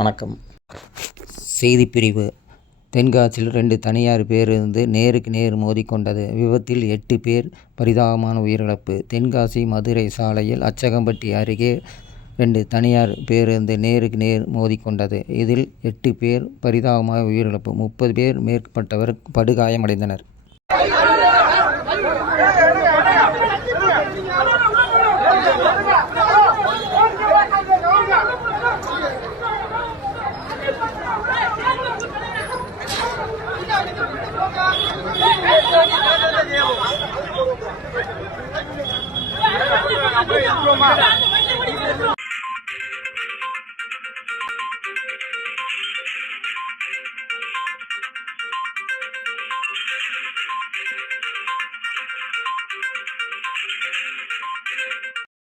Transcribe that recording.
வணக்கம். செய்திப்பிரிவு. தென்காசியில் 2 தனியார் பேருந்து நேருக்கு நேர் மோதிக்கொண்டது. விபத்தில் 8 பேர் பரிதாபமான உயிரிழப்பு. தென்காசி மதுரை சாலையில் அச்சகம்பட்டி அருகே 2 தனியார் பேருந்து நேருக்கு நேர் மோதிக்கொண்டது. இதில் 8 பேர் பரிதாபமாக உயிரிழப்பு. 30 பேர் மேற்பட்டவர் படுகாயமடைந்தனர்.